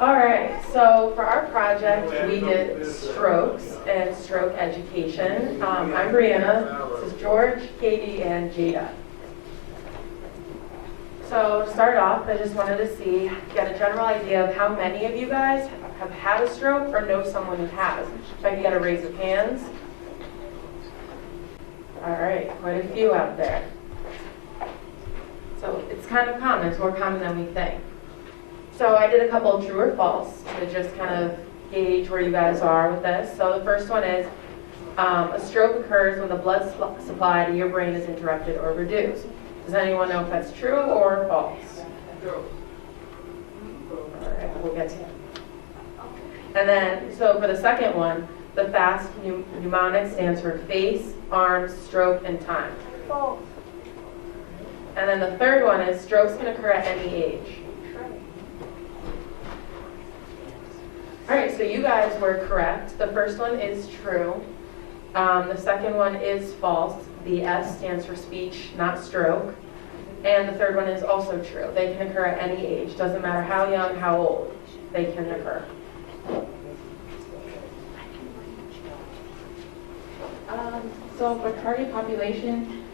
All right, so for our project, we did strokes and stroke education. I'm Brianna, this is George, Katie, and Jada. So to start off, I just wanted to get a general idea of how many of you guys have had a stroke or know someone who has. If I can get a raise of hands. All right, quite a few out there. So it's kind of common, it's more common than we think. So I did a couple of true or false to just kind of gauge where you guys are with this. So the first one is, a stroke occurs when the blood supply to your brain is interrupted or reduced. Does anyone know if that's true or false? True. All right, we'll get to it. And then, so for the second one, the FAST mnemonic stands for face, arms, stroke, and time. False. And then the third one is strokes can occur at any age. All right, so you guys were correct. The first one is true. The second one is false. The S stands for speech, not stroke. And the third one is also true. They can occur at any age. Doesn't matter how young, how old, they can occur. So for target population,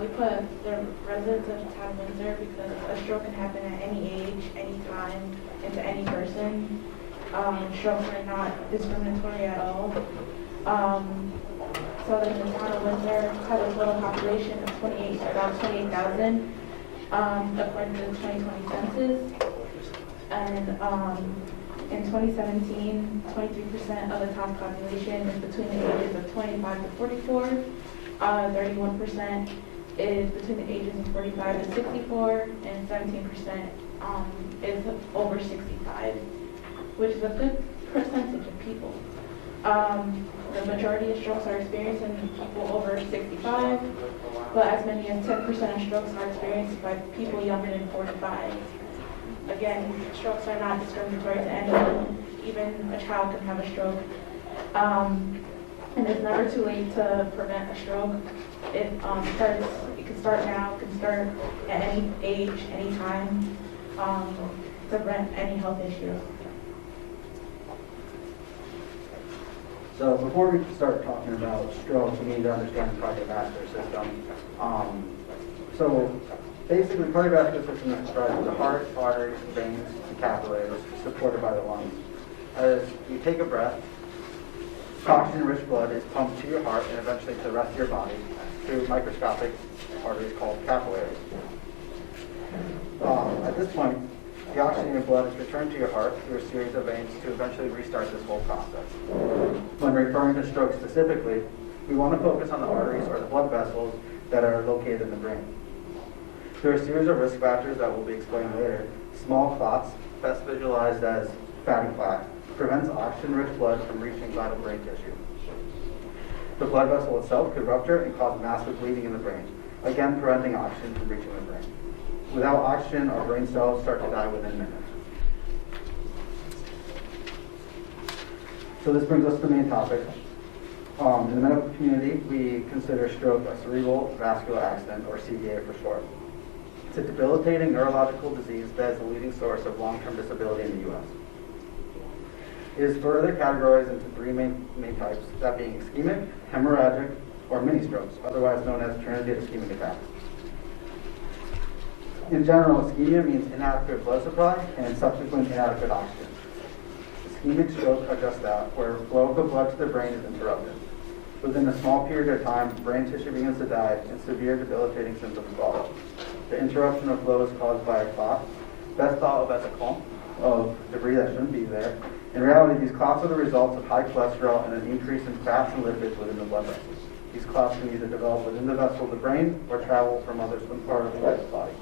we put the residents of town Windsor because a stroke can happen at any age, any time, and to any person. Strokes are not discriminatory at all. So then the town of Windsor has a total population of about 28,000 according to the 2020 census. And in 2017, 23% of the town population is between the ages of 25 to 44. 31% is between the ages of 45 to 64, and 17% is over 65, which is a good percentage of people. The majority of strokes are experienced in people over 65, but as many as 10% of strokes are experienced by people younger than 45. Again, strokes are not discriminatory to anyone. Even a child can have a stroke. And it's never too late to prevent a stroke. It can start now, it can start at any age, any time, to prevent any health issues. So before we start talking about strokes, we need to understand the cardiovascular system. So basically, the cardiovascular system is comprised of the heart, arteries, veins, and capillaries, supported by the lungs. As you take a breath, oxygen-rich blood is pumped to your heart and eventually to the rest of your body through microscopic arteries called capillaries. At this point, the oxygenated blood is returned to your heart through a series of veins to eventually restart this whole process. When referring to stroke specifically, we want to focus on the arteries or the blood vessels that are located in the brain. There are a series of risk factors that will be explained later. Small clots, best visualized as fatty plaque, prevents oxygen-rich blood from reaching vital brain tissue. The blood vessel itself could rupture and cause massive bleeding in the brain, again preventing oxygen from reaching the brain. Without oxygen, our brain cells start to die within minutes. So this brings us to the main topic. In the medical community, we consider stroke a cerebral vascular accident, or CVA for short. It's a debilitating neurological disease that is the leading source of long-term disability in the U.S. It is further categorized into three main types, that being ischemic, hemorrhagic, or mini strokes, otherwise known as transient ischemic attack. In general, ischemia means inadequate blood supply and subsequent inadequate oxygen. Ischemic stroke are just that, where flow of the blood to the brain is interrupted. Within a small period of time, brain tissue begins to die and severe debilitating symptoms follow. The interruption of flow is caused by a clot, best thought of as a clump of debris that shouldn't be there. In reality, these clots are the result of high cholesterol and an increase in fats and lipids within the blood vessels. These clots can either develop within the vessel of the brain or travel from other parts of the body.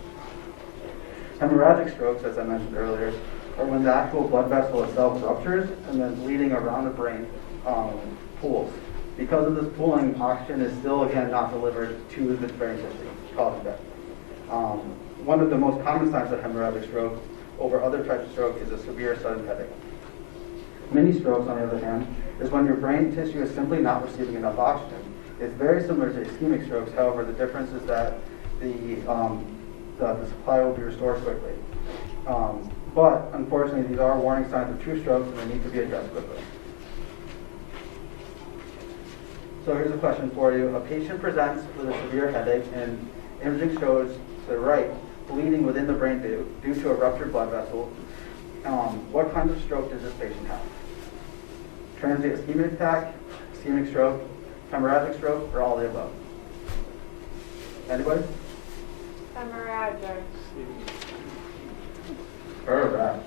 Hemorrhagic strokes, as I mentioned earlier, are when the actual blood vessel itself ruptures and then bleeding around the brain pools. Because of this pooling, oxygen is still, again, not delivered to the brain tissue, causing death. One of the most common signs of hemorrhagic stroke over other types of stroke is a severe sudden headache. Mini strokes, on the other hand, is when your brain tissue is simply not receiving enough oxygen. It's very similar to ischemic strokes, however, the difference is that the supply will be restored quickly. But unfortunately, these are warning signs of true strokes and they need to be addressed quickly. So here's a question for you. A patient presents with a severe headache and imaging shows to the right bleeding within the brain due to a ruptured blood vessel. What kind of stroke does this patient have? Transient ischemic attack, ischemic stroke, hemorrhagic stroke, or all of the above? Anybody? Hemorrhagic. Correct.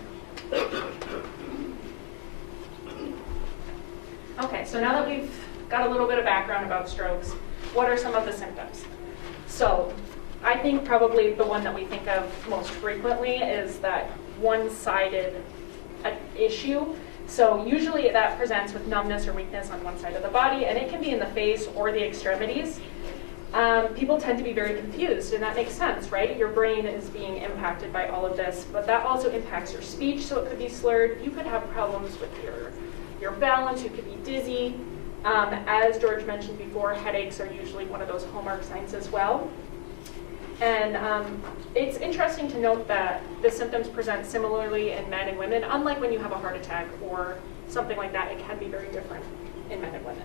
Okay, so now that we've got a little bit of background about strokes, what are some of the symptoms? So I think probably the one that we think of most frequently is that one-sided issue. So usually that presents with numbness or weakness on one side of the body, and it can be in the face or the extremities. People tend to be very confused, and that makes sense, right? Your brain is being impacted by all of this, but that also impacts your speech, so it could be slurred. You could have problems with your balance, you could be dizzy. As George mentioned before, headaches are usually one of those hallmark signs as well. And it's interesting to note that the symptoms present similarly in men and women. Unlike when you have a heart attack or something like that, it can be very different in men and women.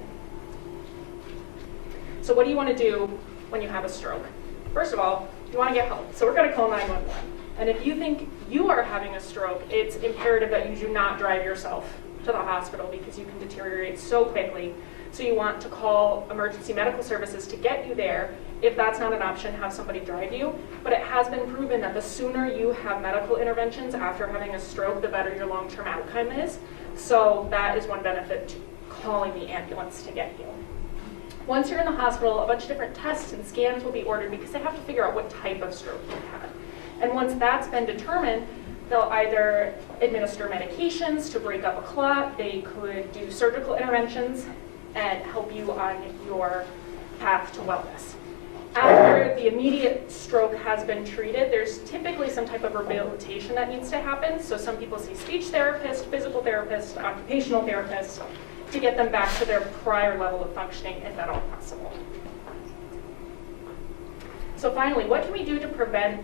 So what do you want to do when you have a stroke? First of all, you want to get help. So we're going to call 911. And if you think you are having a stroke, it's imperative that you do not drive yourself to the hospital because you can deteriorate so quickly. So you want to call emergency medical services to get you there. If that's not an option, have somebody drive you. But it has been proven that the sooner you have medical interventions after having a stroke, the better your long-term outcome is. So that is one benefit to calling the ambulance to get you. Once you're in the hospital, a bunch of different tests and scans will be ordered because they have to figure out what type of stroke you had. And once that's been determined, they'll either administer medications to break up a clot, they could do surgical interventions, and help you on your path to wellness. After the immediate stroke has been treated, there's typically some type of rehabilitation that needs to happen. So some people see speech therapist, physical therapist, occupational therapist to get them back to their prior level of functioning, if at all possible. So finally, what can we do to prevent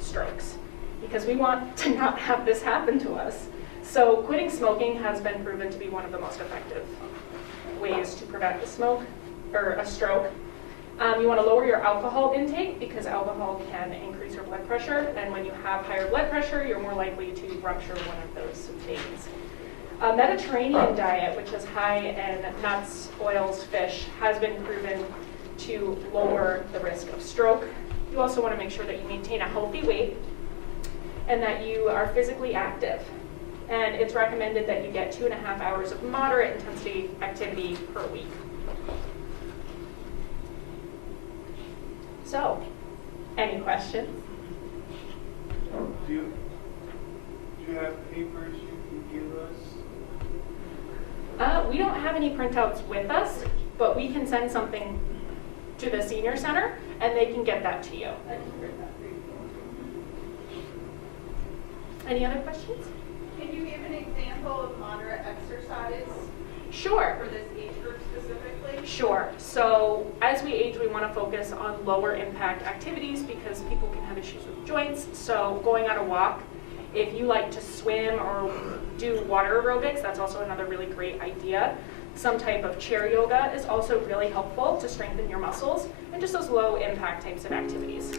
strokes? Because we want to not have this happen to us. So quitting smoking has been proven to be one of the most effective ways to prevent a stroke. You want to lower your alcohol intake because alcohol can increase your blood pressure, and when you have higher blood pressure, you're more likely to rupture one of those veins. A Mediterranean diet, which is high in nuts, oils, fish, has been proven to lower the risk of stroke. You also want to make sure that you maintain a healthy weight and that you are physically active. And it's recommended that you get 2.5 hours of moderate intensity activity per week. So, any questions? Do you have papers you can give us? We don't have any printouts with us, but we can send something to the senior center and they can get that to you. Any other questions? Can you give an example of moderate exercise Sure. for this age group specifically? Sure. So as we age, we want to focus on lower impact activities because people can have issues with joints. So going on a walk, if you like to swim or do water aerobics, that's also another really great idea. Some type of chair yoga is also really helpful to strengthen your muscles and just those low impact types of activities.